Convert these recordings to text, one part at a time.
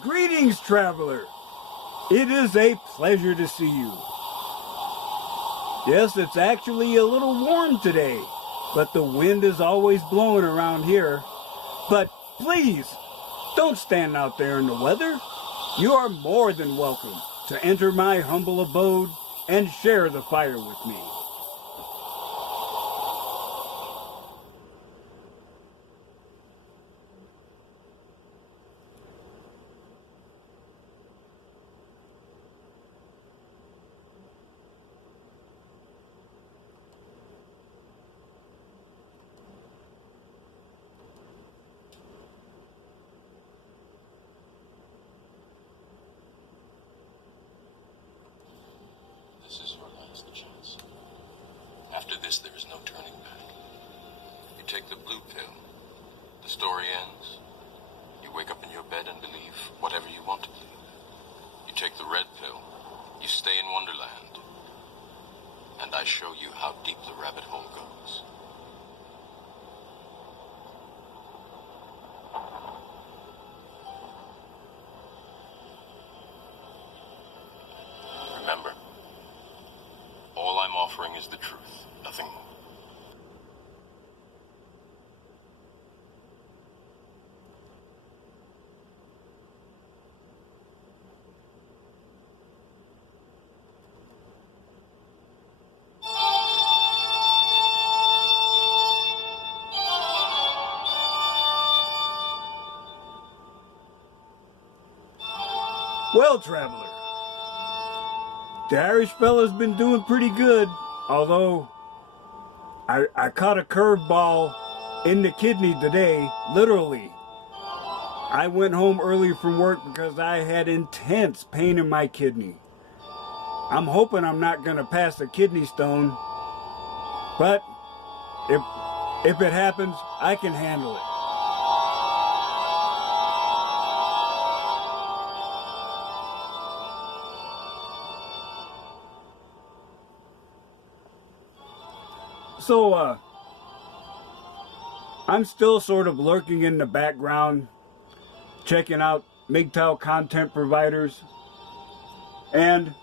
Greetings, traveler. It is a pleasure to see you. Yes, it's actually a little warm today, but the wind is always blowing around here. But please, don't stand out there in the weather. You are more than welcome to enter my humble abode and share the fire with me. This is your last chance. After this, there is no turning back. You take the blue pill, the story ends. You wake up in your bed and believe whatever you want to believe. You take the red pill, you stay in Wonderland, and I show you how deep the rabbit hole goes. Remember, all I'm offering is the truth, nothing more. Well, traveler, the Irish fella's been doing pretty good, although I caught a curveball in the kidney today, literally. I went home early from work because I had intense pain in my kidney. I'm hoping I'm not going to pass a kidney stone, but if it happens, I can handle it. So, I'm still sort of lurking in the background, checking out MGTOW content providers, and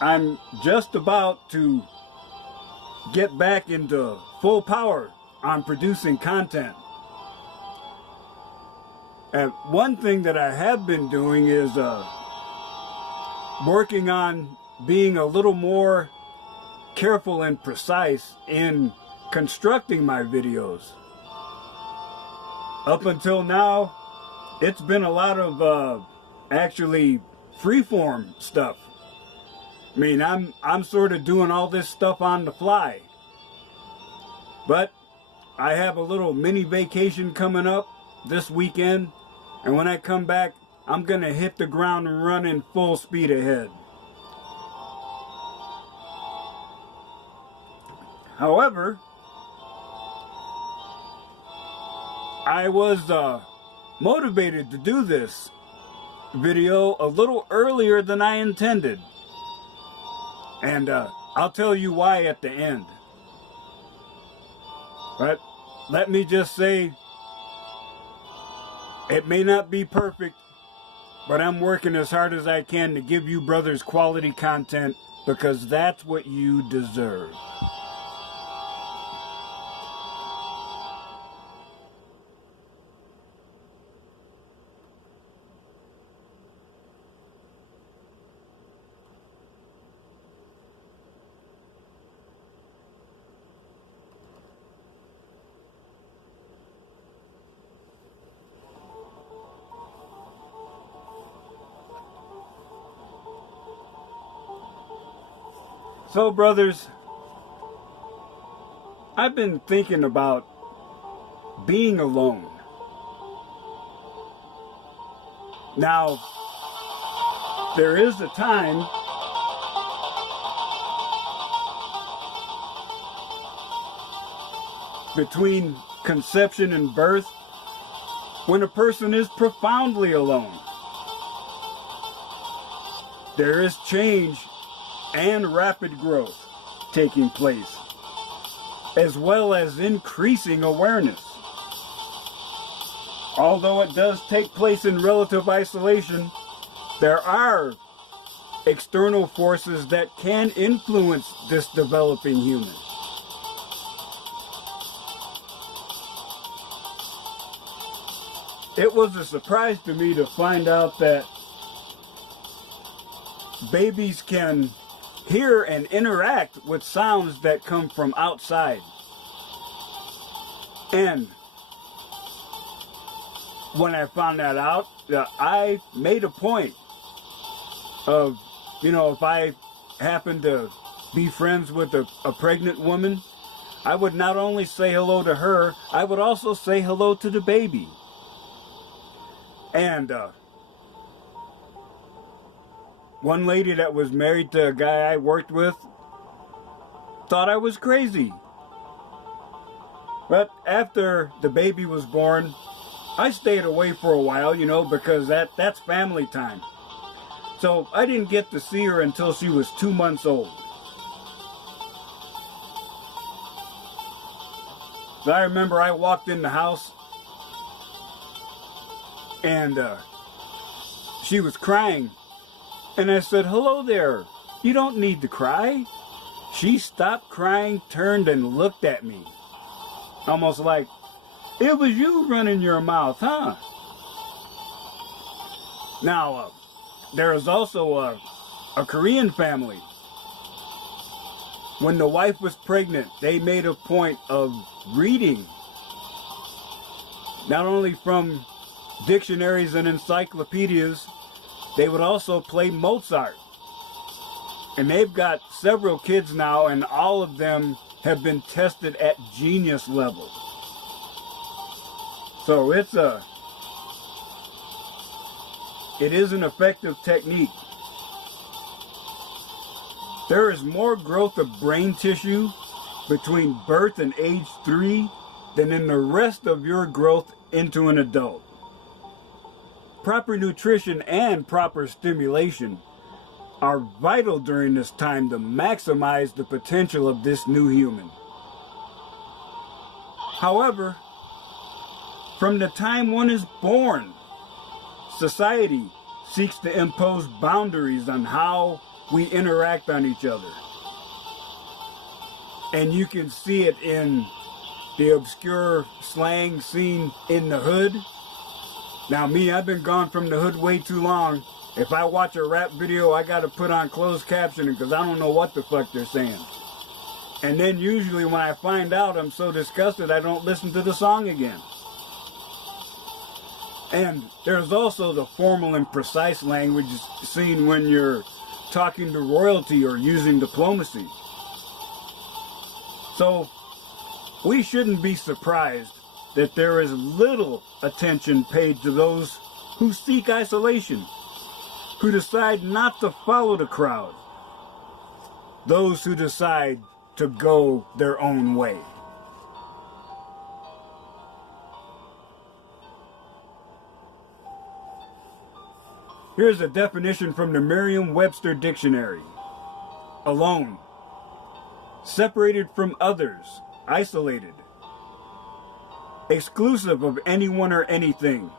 I'm just about to get back into full power on producing content. And one thing that I have been doing is working on being a little more careful and precise in constructing my videos. Up until now, it's been a lot of actually freeform stuff. I mean, I'm sort of doing all this stuff on the fly. But I have a little mini vacation coming up this weekend, and when I come back, I'm gonna hit the ground and run in full speed ahead. However, I was motivated to do this video a little earlier than I intended. And I'll tell you why at the end. But let me just say, it may not be perfect, but I'm working as hard as I can to give you brothers quality content, because that's what you deserve. So, brothers, I've been thinking about being alone. Now, there is a time between conception and birth when a person is profoundly alone. There is change and rapid growth taking place, as well as increasing awareness. although it does take place in relative isolation, there are external forces that can influence this developing human. It was a surprise to me to find out that babies can hear and interact with sounds that come from outside. And when I found that out, I made a point of, if I happened to be friends with a pregnant woman, I would not only say hello to her, I would also say hello to the baby. And one lady that was married to a guy I worked with thought I was crazy. But after the baby was born, I stayed away for a while, because that's family time. So I didn't get to see her until she was 2 months old. So I remember I walked in the house and she was crying. And I said, "Hello there. You don't need to cry." She stopped crying, turned and looked at me. Almost like, "It was you running your mouth, huh?" Now, there is also a Korean family. When the wife was pregnant, they made a point of reading, not only from dictionaries and encyclopedias, they would also play Mozart. And they've got several kids now, and all of them have been tested at genius level. So it is an effective technique. There is more growth of brain tissue between birth and age 3 than in the rest of your growth into an adult. Proper nutrition and proper stimulation are vital during this time to maximize the potential of this new human. However, from the time one is born, society seeks to impose boundaries on how we interact on each other. And you can see it in the obscure slang seen in the hood. Now me, I've been gone from the hood way too long. If I watch a rap video, I gotta put on closed captioning because I don't know what the fuck they're saying. And then usually when I find out, I'm so disgusted I don't listen to the song again. And there's also the formal and precise language seen when you're talking to royalty or using diplomacy. So we shouldn't be surprised that there is little attention paid to those who seek isolation, who decide not to follow the crowd, those who decide to go their own way. Here's a definition from the Merriam-Webster Dictionary. Alone, separated from others, isolated, exclusive of anyone or anything,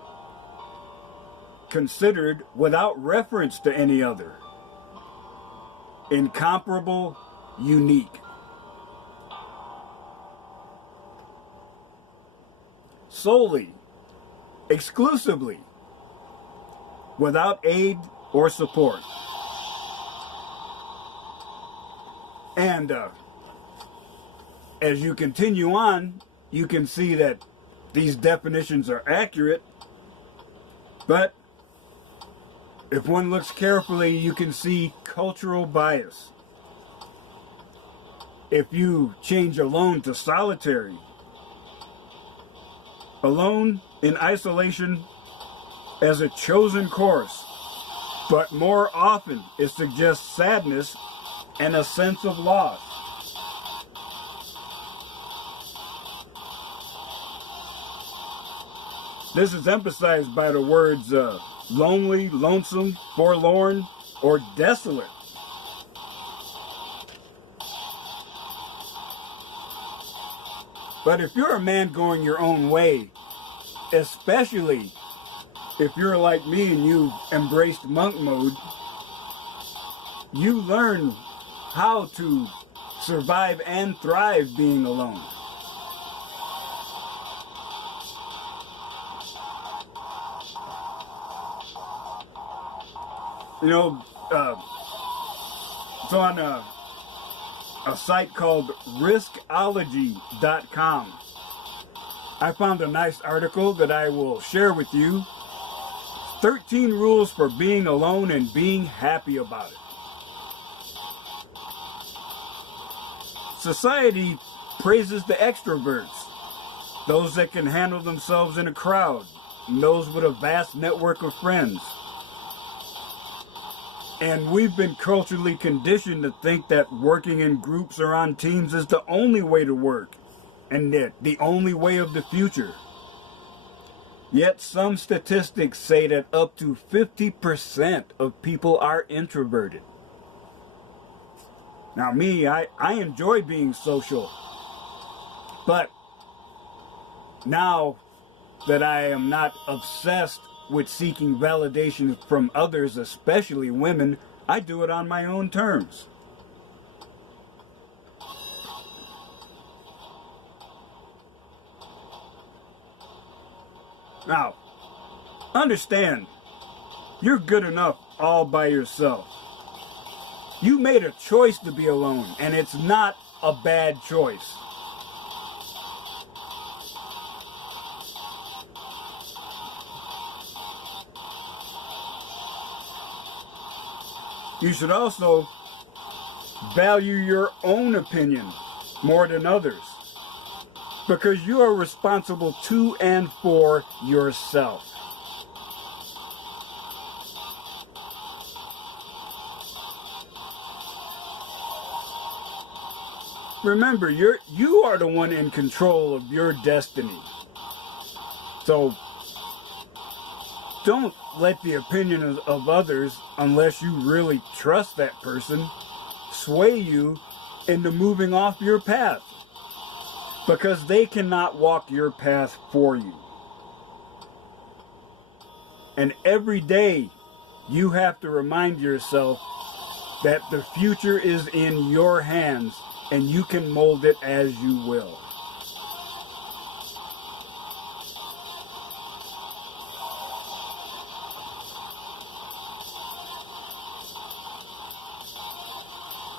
considered without reference to any other, incomparable, unique. Solely, exclusively, without aid or support. And as you continue on, you can see that these definitions are accurate, but if one looks carefully, you can see cultural bias. If you change alone to solitary, alone in isolation as a chosen course, but more often it suggests sadness and a sense of loss. This is emphasized by the words lonely, lonesome, forlorn, or desolate. But if you're a man going your own way, especially if you're like me and you embraced monk mode, you learn how to survive and thrive being alone. You know, it's on a site called riskology.com. I found a nice article that I will share with you. 13 rules for being alone and being happy about it. Society praises the extroverts, those that can handle themselves in a crowd, and those with a vast network of friends. And we've been culturally conditioned to think that working in groups or on teams is the only way to work, and that the only way of the future. Yet some statistics say that up to 50% of people are introverted. Now me, I enjoy being social, but now that I am not obsessed with seeking validation from others, especially women, I do it on my own terms. Now, understand, you're good enough all by yourself. You made a choice to be alone, and it's not a bad choice. You should also value your own opinion more than others, because you are responsible to and for yourself. Remember, you are the one in control of your destiny. So don't let the opinion of others, unless you really trust that person, sway you into moving off your path, because they cannot walk your path for you. And every day you have to remind yourself that the future is in your hands and you can mold it as you will.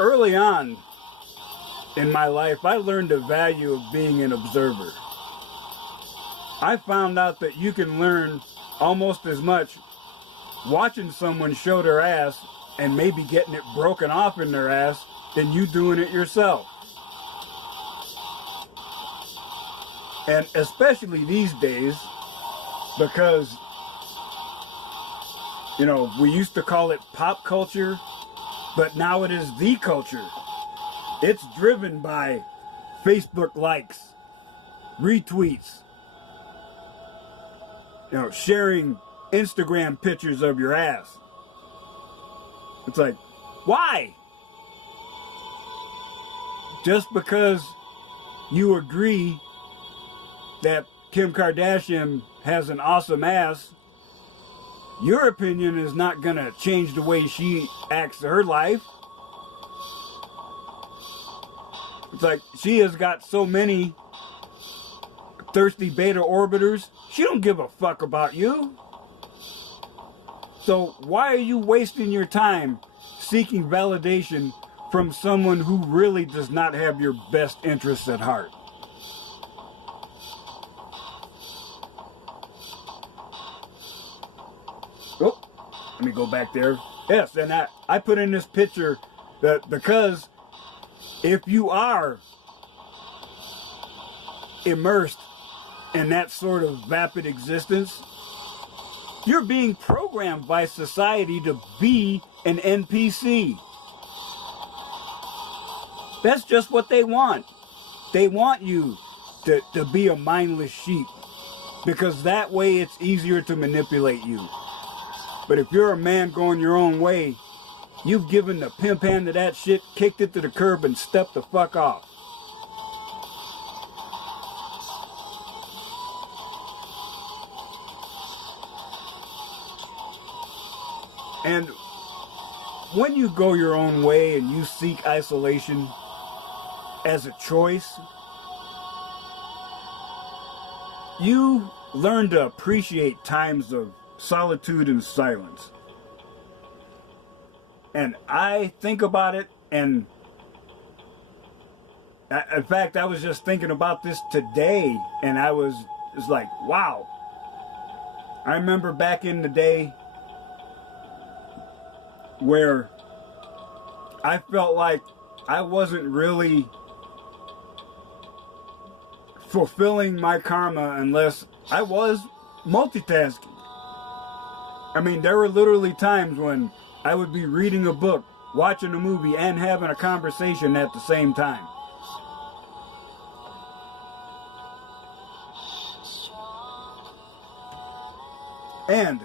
Early on in my life, I learned the value of being an observer. I found out that you can learn almost as much watching someone show their ass and maybe getting it broken off in their ass than you doing it yourself. And especially these days, because, you know, we used to call it pop culture, but now it is the culture. It's driven by Facebook likes, retweets, you know, sharing Instagram pictures of your ass. It's like, why? Just because you agree that Kim Kardashian has an awesome ass, your opinion is not going to change the way she acts her life. It's like, she has got so many thirsty beta orbiters, she don't give a fuck about you. So why are you wasting your time seeking validation from someone who really does not have your best interests at heart? Oh, let me go back there. Yes, and I put in this picture that because if you are immersed in that sort of vapid existence, you're being programmed by society to be an NPC. That's just what they want. They want you to be a mindless sheep, because that way it's easier to manipulate you. But if you're a man going your own way, you've given the pimp hand to that shit, kicked it to the curb, and stepped the fuck off. And when you go your own way and you seek isolation as a choice, you learn to appreciate times of solitude and silence. And I think about it, and in fact, I was just thinking about this today, and it's like, wow. I remember back in the day where I felt like I wasn't really fulfilling my karma unless I was multitasking. I mean, there were literally times when I would be reading a book, watching a movie, and having a conversation at the same time. And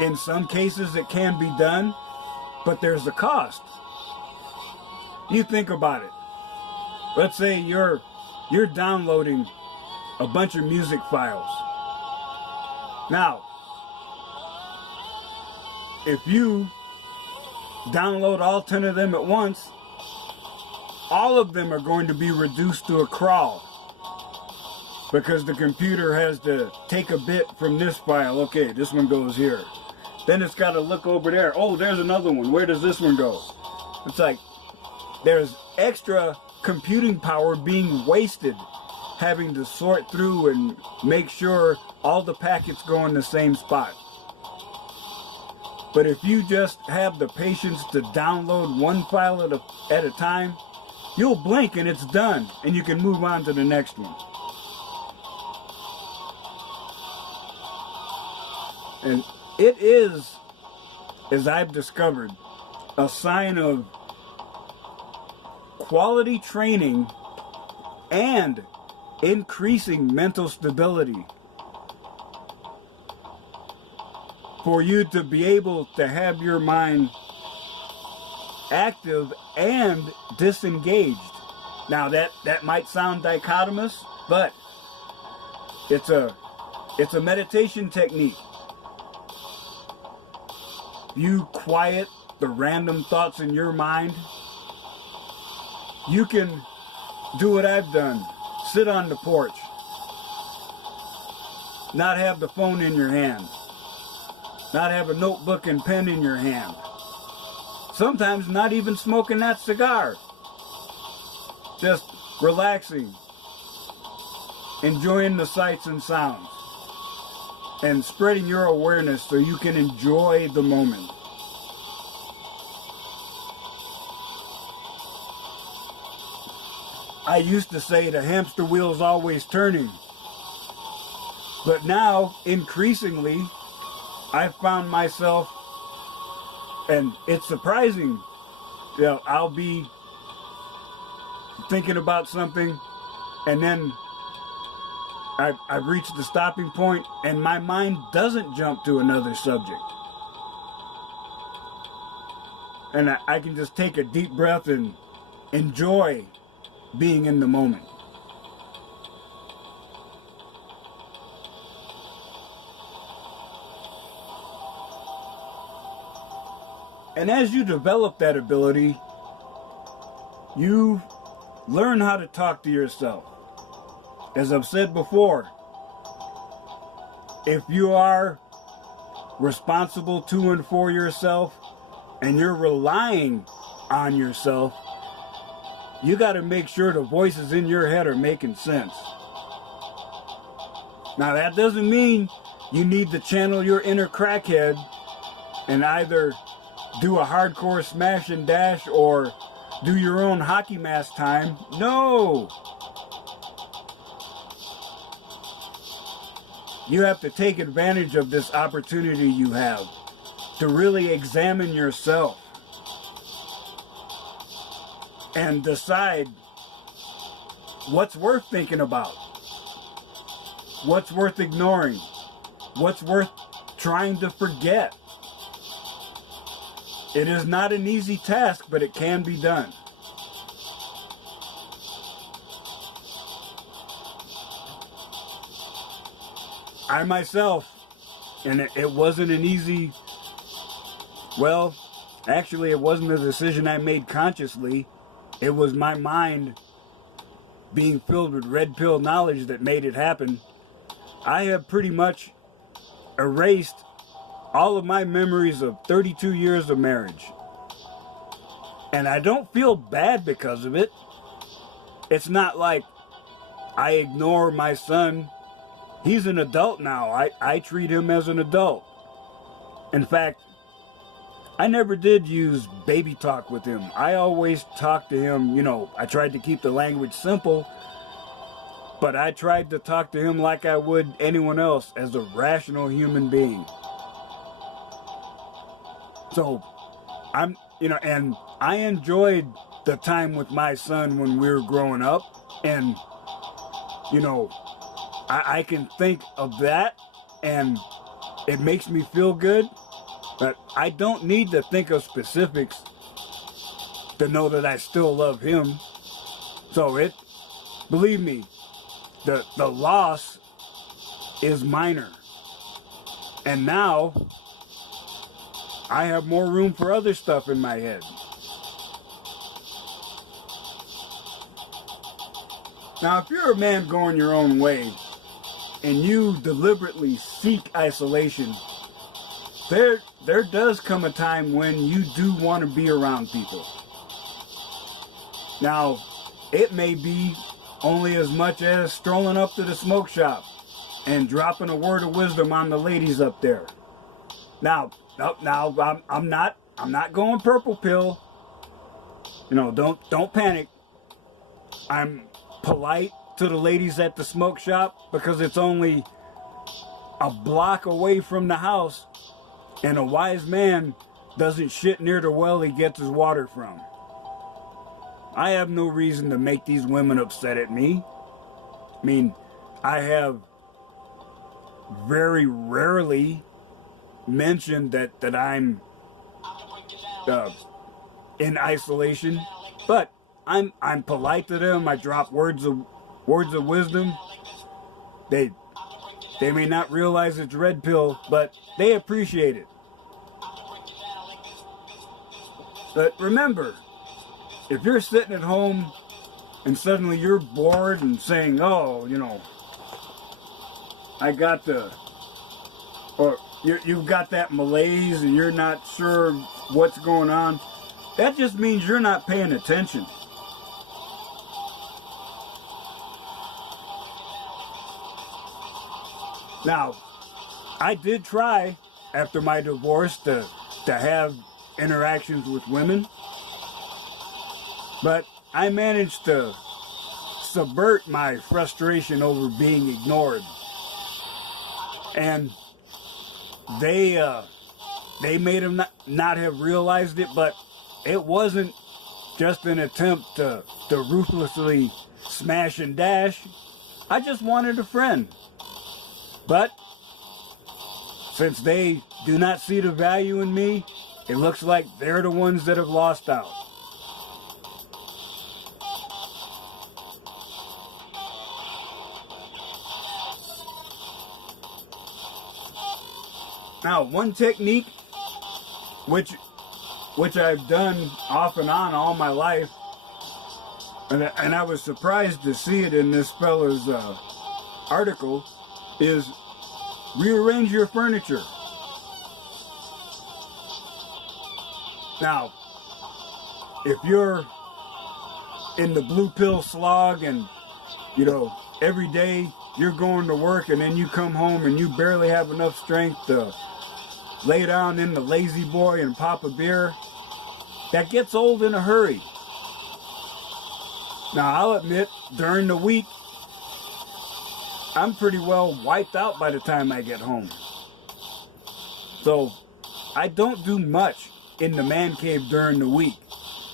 in some cases it can be done, but there's a cost. You think about it. Let's say you're downloading a bunch of music files. Now, if you download all 10 of them at once, all of them are going to be reduced to a crawl, because the computer has to take a bit from this file. Okay, this one goes here. Then it's got to look over there. Oh, there's another one. Where does this one go? It's like there's extra computing power being wasted having to sort through and make sure all the packets go in the same spot. But if you just have the patience to download one file at a time, you'll blink and it's done, and you can move on to the next one. And it is, as I've discovered, a sign of quality training and increasing mental stability for you to be able to have your mind active and disengaged. Now that might sound dichotomous, but it's a meditation technique. You quiet the random thoughts in your mind. You can do what I've done. Sit on the porch. Not have the phone in your hand. Not have a notebook and pen in your hand. Sometimes not even smoking that cigar. Just relaxing. Enjoying the sights and sounds. And spreading your awareness so you can enjoy the moment. I used to say the hamster wheel's always turning. But now, increasingly, I've found myself, and it's surprising, I'll be thinking about something, and then I've reached the stopping point, and my mind doesn't jump to another subject. And I can just take a deep breath and enjoy being in the moment. And as you develop that ability, you learn how to talk to yourself. As I've said before, if you are responsible to and for yourself, and you're relying on yourself, you got to make sure the voices in your head are making sense. Now, that doesn't mean you need to channel your inner crackhead and either do a hardcore smash and dash or do your own hockey mask time. No! You have to take advantage of this opportunity you have to really examine yourself and decide what's worth thinking about, what's worth ignoring, what's worth trying to forget. It is not an easy task, but it can be done. I myself, and it wasn't an easy Well, actually, it wasn't a decision I made consciously. It was my mind being filled with red pill knowledge that made it happen. I have pretty much erased all of my memories of 32 years of marriage. And I don't feel bad because of it. It's not like I ignore my son. He's an adult now. I treat him as an adult. In fact, I never did use baby talk with him. I always talked to him, I tried to keep the language simple, but I tried to talk to him like I would anyone else, as a rational human being. So, and I enjoyed the time with my son when we were growing up, and, I can think of that, and it makes me feel good, but I don't need to think of specifics to know that I still love him. So believe me, the loss is minor. And now, I have more room for other stuff in my head. Now, if you're a man going your own way, and you deliberately seek isolation, there does come a time when you do want to be around people. Now, it may be only as much as strolling up to the smoke shop and dropping a word of wisdom on the ladies up there. Now, I'm not going purple pill. Don't panic. I'm polite to the ladies at the smoke shop because it's only a block away from the house, and a wise man doesn't shit near the well he gets his water from. I have no reason to make these women upset at me. I mean, I have very rarely mentioned that I'm in isolation, but I'm polite to them. I drop words of wisdom. They may not realize it's red pill, but they appreciate it. But remember, if you're sitting at home and suddenly you're bored and saying, oh, I got or you've got that malaise and you're not sure what's going on, that just means you're not paying attention. Now, I did try after my divorce to have interactions with women, but I managed to subvert my frustration over being ignored. And they may have not have realized it, but it wasn't just an attempt to ruthlessly smash and dash. I just wanted a friend. But since they do not see the value in me, it looks like they're the ones that have lost out. Now, one technique which I've done off and on all my life, and I was surprised to see it in this fella's article, is rearrange your furniture. Now, if you're in the blue pill slog and, every day you're going to work and then you come home and you barely have enough strength to lay down in the lazy boy and pop a beer, that gets old in a hurry. Now, I'll admit, during the week, I'm pretty well wiped out by the time I get home. So, I don't do much in the man cave during the week,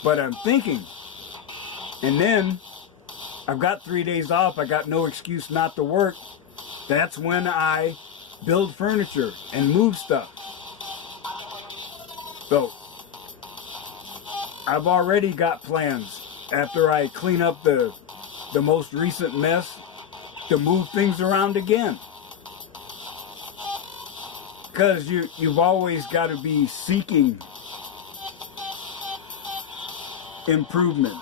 but I'm thinking. And then, I've got 3 days off, I got no excuse not to work. That's when I build furniture and move stuff. So, I've already got plans after I clean up the most recent mess to move things around again. Because you've always got to be seeking improvement.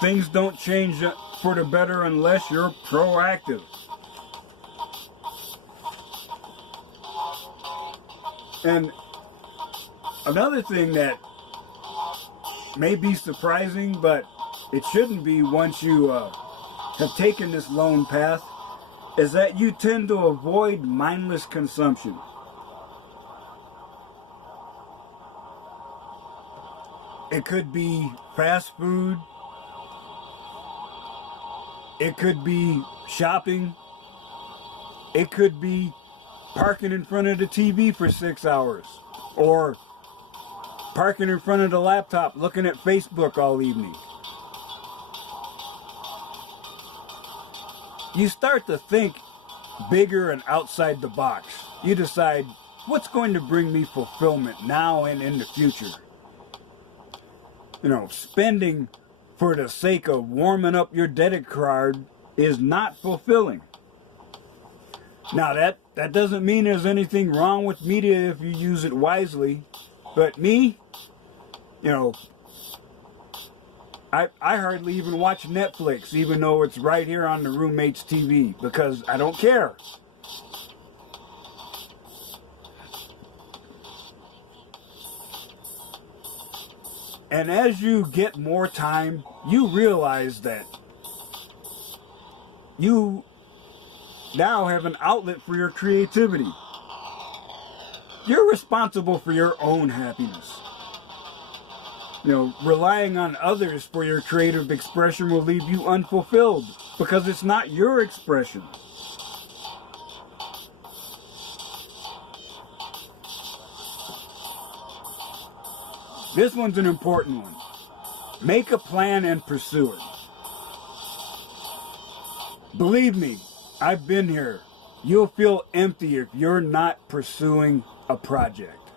Things don't change for the better unless you're proactive. And another thing that may be surprising, but it shouldn't be once you have taken this lone path, is that you tend to avoid mindless consumption. It could be fast food. It could be shopping. It could be parking in front of the TV for 6 hours. Or parking in front of the laptop looking at Facebook all evening. You start to think bigger and outside the box. You decide, what's going to bring me fulfillment now and in the future? You know, spending for the sake of warming up your debit card is not fulfilling. Now that doesn't mean there's anything wrong with media if you use it wisely. But me, you know, I hardly even watch Netflix, even though it's right here on the roommate's TV, because I don't care. And as you get more time, you realize that you now have an outlet for your creativity. You're responsible for your own happiness. You know, relying on others for your creative expression will leave you unfulfilled because it's not your expression. This one's an important one. Make a plan and pursue it. Believe me, I've been here. You'll feel empty if you're not pursuing a project.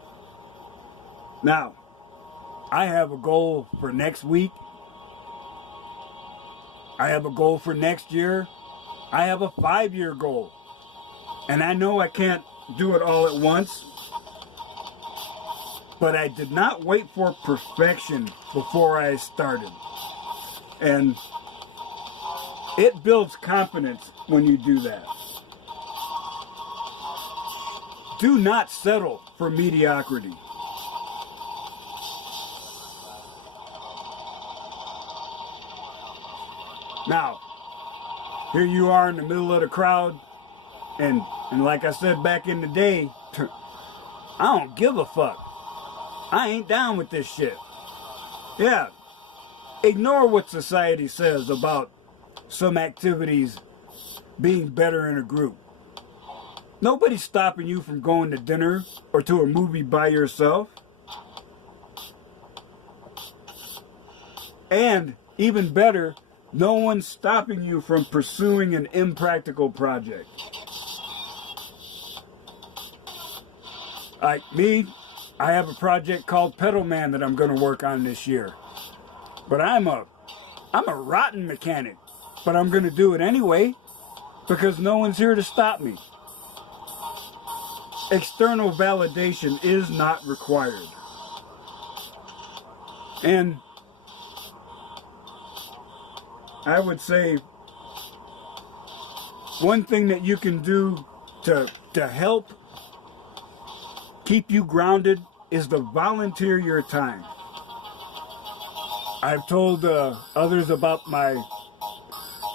Now, I have a goal for next week. I have a goal for next year. I have a 5-year goal. And I know I can't do it all at once. But I did not wait for perfection before I started. And it builds confidence when you do that. Do not settle for mediocrity. Now, here you are in the middle of the crowd, and like I said back in the day, I don't give a fuck. I ain't down with this shit. Yeah, ignore what society says about some activities being better in a group. Nobody's stopping you from going to dinner or to a movie by yourself. And even better, no one's stopping you from pursuing an impractical project. Like me, I have a project called Pedal Man that I'm going to work on this year. But I'm a rotten mechanic. But I'm going to do it anyway because no one's here to stop me. External validation is not required. And I would say one thing that you can do to help keep you grounded is to volunteer your time. I've told others about my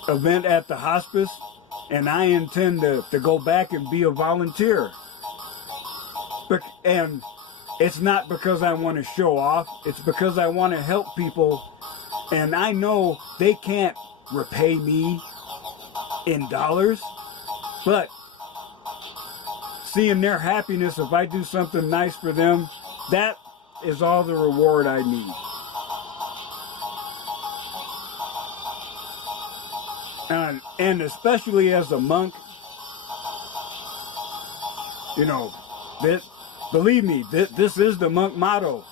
event at the hospice, and I intend to go back and be a volunteer. And it's not because I want to show off, it's because I want to help people, and I know they can't repay me in dollars, but seeing their happiness if I do something nice for them, that is all the reward I need. And especially as a monk, you know, believe me, this is the monk motto.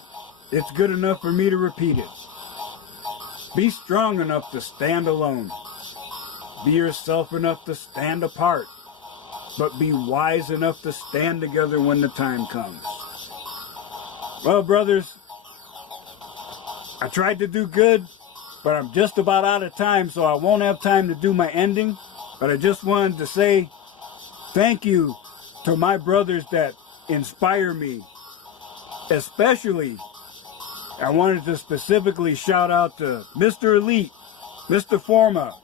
It's good enough for me to repeat it. Be strong enough to stand alone. Be yourself enough to stand apart. But be wise enough to stand together when the time comes. Well, brothers, I tried to do good, but I'm just about out of time, so I won't have time to do my ending. But I just wanted to say thank you to my brothers that inspire me. Especially, I wanted to specifically shout out to Mr. Elite, Mr. Forma,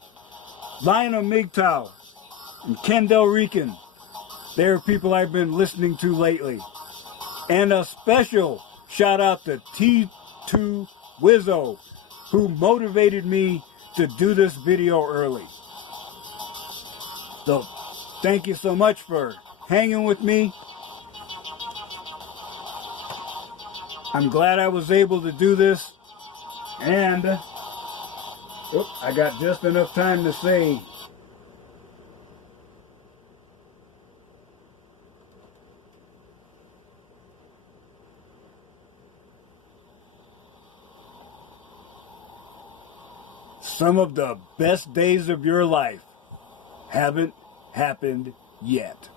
Lionel Migtow, and Kendall Rican. They're people I've been listening to lately. And a special shout out to T2 Wizzo, who motivated me to do this video early. So, thank you so much for hanging with me. I'm glad I was able to do this. And, I got just enough time to say, some of the best days of your life haven't happened yet.